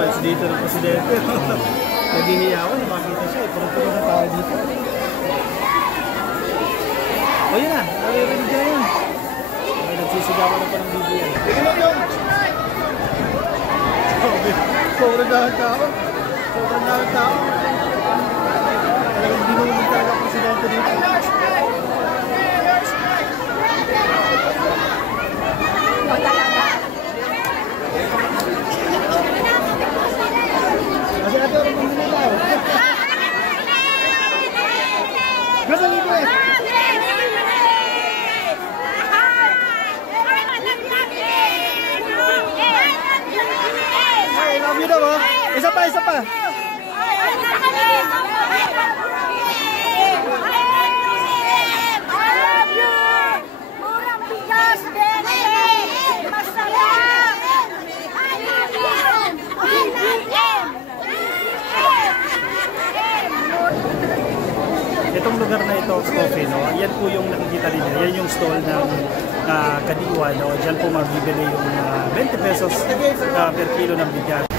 fights dito ng presidente. Naginiyawan, nakakita siya. Puro-puro na tayo dito. O yun na, naririnig niya yun. Ay, nagsisigawan na pa ng BBM. Tingnan mo yung! Sobrang dahil tao. Sobrang dahil tao. Talagang dinunod talaga ang presidente dito. Kasi ate orang pemilih tahu. Gusto niyo eh. Ay, love you daw ah. Isa pa, isa pa. Itong lugar na ito, coffee, no? Yan po yung nakikita ninyo. Yan yung stall ng Kadiwa, no? Diyan po mabibili yung 20 pesos per kilo ng bigas.